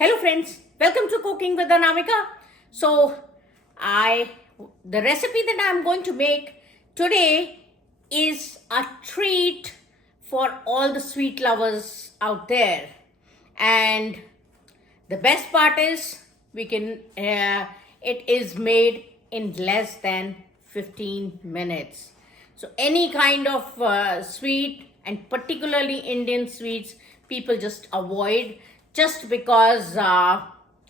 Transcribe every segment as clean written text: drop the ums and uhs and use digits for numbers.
Hello friends, welcome to Cooking with Anamika. So the recipe that I'm going to make today is a treat for all the sweet lovers out there. And the best part is it is made in less than 15 minutes. So any kind of sweet, and particularly Indian sweets, people just avoid just because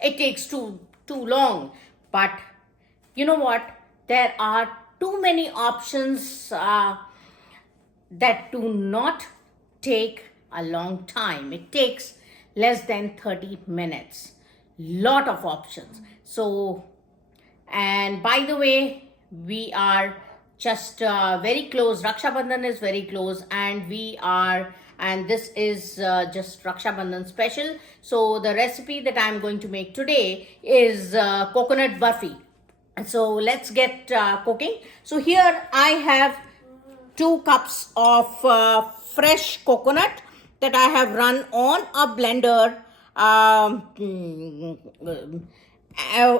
it takes too long. But you know what? There are too many options that do not take a long time. It takes less than 30 minutes. Lot of options. So, and by the way, we are just very close. Raksha Bandhan is very close, and this is just Raksha Bandhan special. So the recipe that I'm going to make today is coconut burfi. So let's get cooking. So here I have 2 cups of fresh coconut that I have run on a blender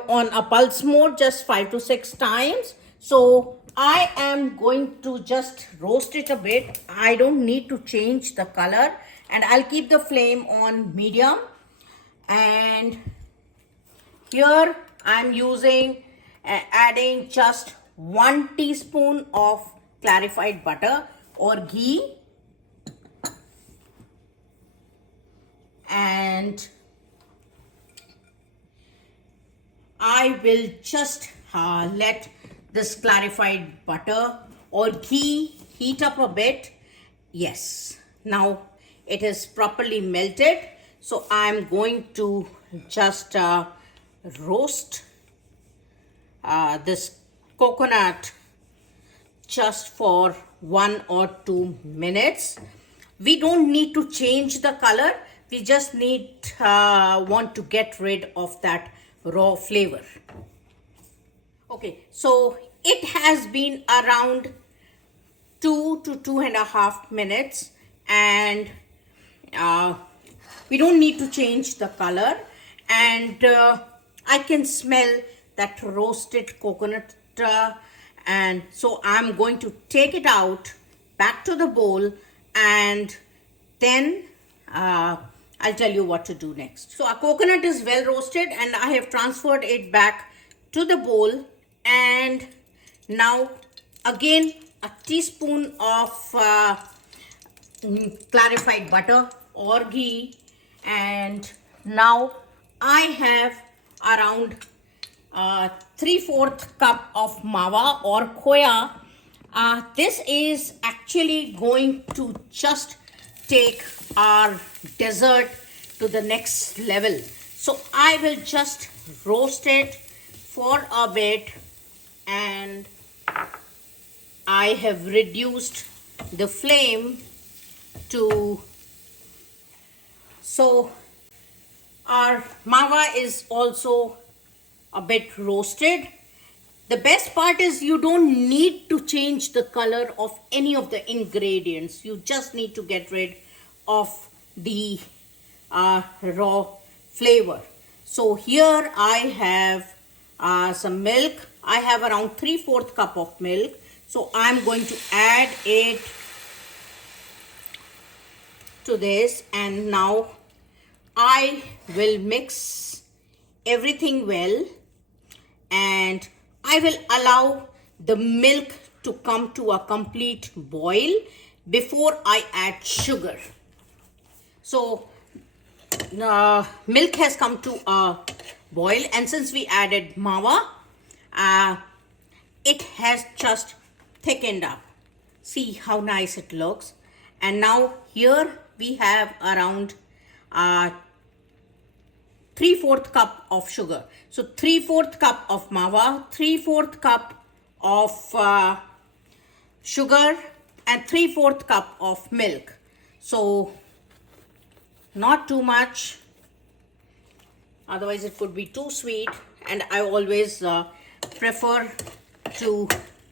on a pulse mode just 5 to 6 times. So I am going to just roast it a bit. I don't need to change the color, and I'll keep the flame on medium. And here I'm adding just 1 teaspoon of clarified butter or ghee, and I will just let this clarified butter or ghee heat up a bit. Yes, now it is properly melted. So I'm going to just roast this coconut just for 1 or 2 minutes. We don't need to change the color. We just want to get rid of that raw flavor. Okay, so it has been around 2 to 2.5 minutes, and we don't need to change the color, and I can smell that roasted coconut, and so I'm going to take it out back to the bowl, and then I'll tell you what to do next. So our coconut is well roasted, and I have transferred it back to the bowl, and now again a teaspoon of clarified butter or ghee, and now I have around 3/4 cup of mawa or khoya. This is actually going to just take our dessert to the next level. So I will just roast it for a bit, and I have reduced the flame to, so our mawa is also a bit roasted. The best part is you don't need to change the color of any of the ingredients. You just need to get rid of the raw flavor. So here I have some milk. I have around 3/4 cup of milk. So I'm going to add it to this, and now I will mix everything well, and I will allow the milk to come to a complete boil before I add sugar. So milk has come to a boil, and since we added mawa, it has just thickened up. See how nice it looks. And now here we have around 3/4 cup of sugar. So 3/4 cup of mawa, 3/4 cup of sugar, and 3/4 cup of milk. So not too much, otherwise it could be too sweet, and I always prefer to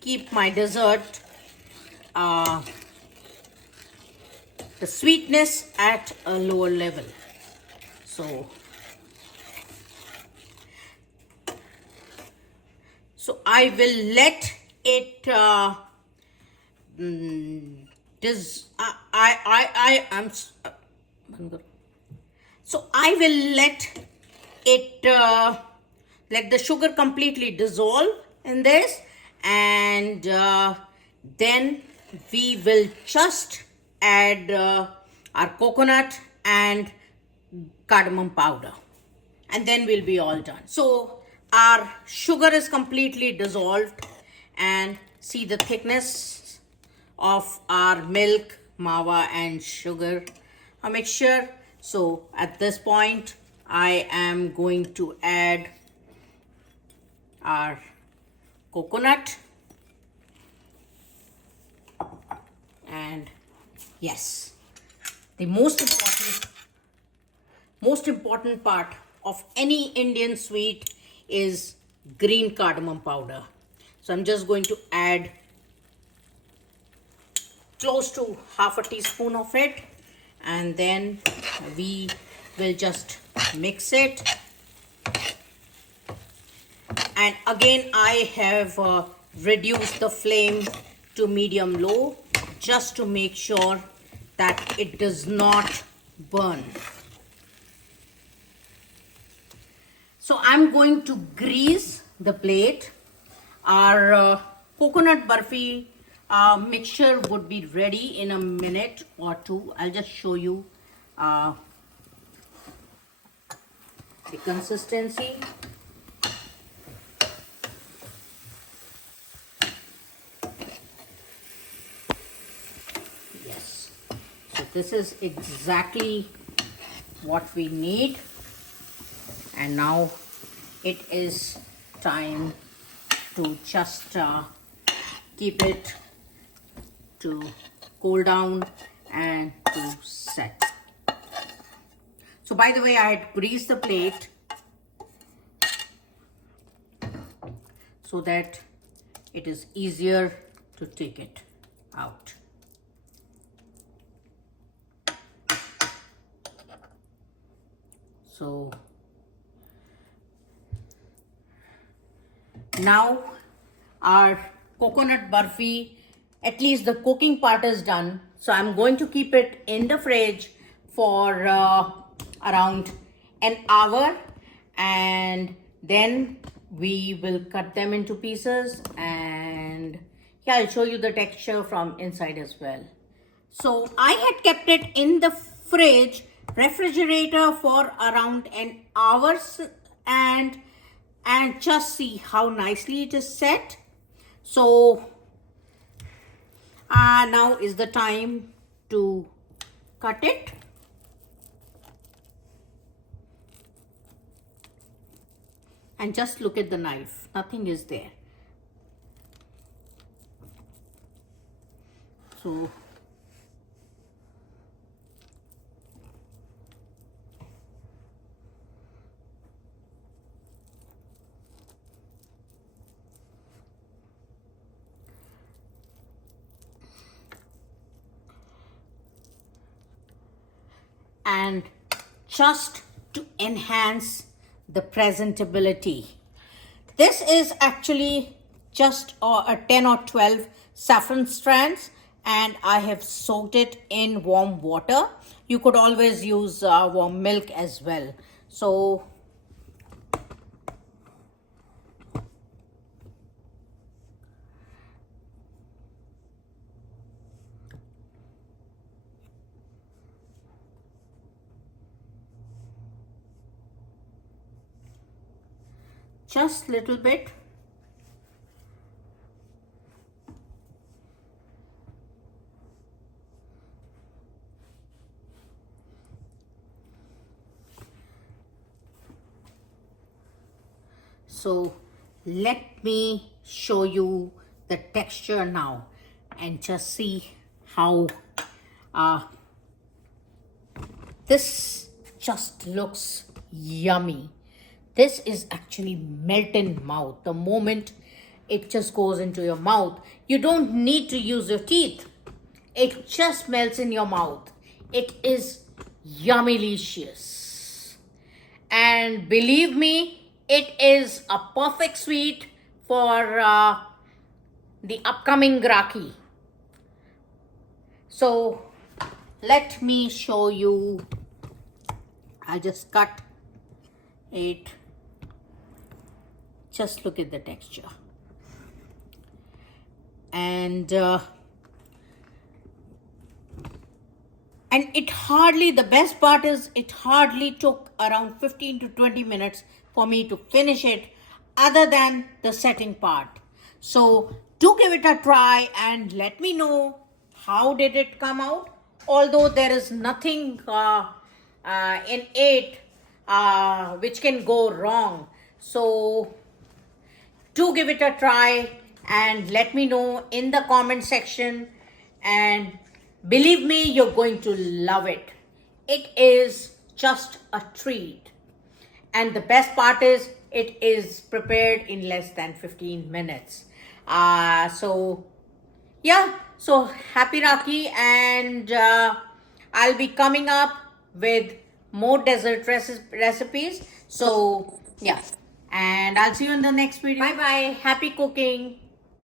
keep my dessert the sweetness at a lower level. So So I will let it I'm so I will it let the sugar completely dissolve in this, and then we will just add our coconut and cardamom powder, and then we'll be all done. So our sugar is completely dissolved, and see the thickness of our milk, mawa and sugar a mixture. So at this point I am going to add our coconut, and yes, the most important part of any Indian sweet is green cardamom powder. So I'm just going to add close to half a teaspoon of it, and then we will just mix it. And again I have reduced the flame to medium low just to make sure that it does not burn. So I'm going to grease the plate. Our coconut barfi mixture would be ready in a minute or two. I'll just show you the consistency. Yes, so this is exactly what we need, and now it is time to just keep it to cool down and to set. So by the way, I had greased the plate so that it is easier to take it out. So now our coconut barfi, at least the cooking part is done. So I'm going to keep it in the fridge for around an hour, and then we will cut them into pieces, and yeah, I'll show you the texture from inside as well. So I had kept it in the fridge refrigerator for around an hour, and just see how nicely it is set. So now is the time to cut it. And just look at the knife, nothing is there. So and just to enhance the presentability, this is actually just a 10 or 12 saffron strands, and I have soaked it in warm water. You could always use warm milk as well. So just little bit. So let me show you the texture now, and just see how this just looks yummy. This is actually melt in mouth. The moment it just goes into your mouth, you don't need to use your teeth. It just melts in your mouth. It is yummylicious. And believe me, it is a perfect sweet for the upcoming Rakhi. So let me show you. I just cut it. Just look at the texture. And it hardly, the best part is it hardly took around 15 to 20 minutes for me to finish it, other than the setting part. So do give it a try and let me know how did it come out. Although there is nothing in it which can go wrong. So do give it a try and let me know in the comment section, and believe me, you're going to love it. It is just a treat. And the best part is it is prepared in less than 15 minutes. So happy Rakhi, and I'll be coming up with more dessert recipes. So yeah, and I'll see you in the next video. Bye bye. Happy cooking.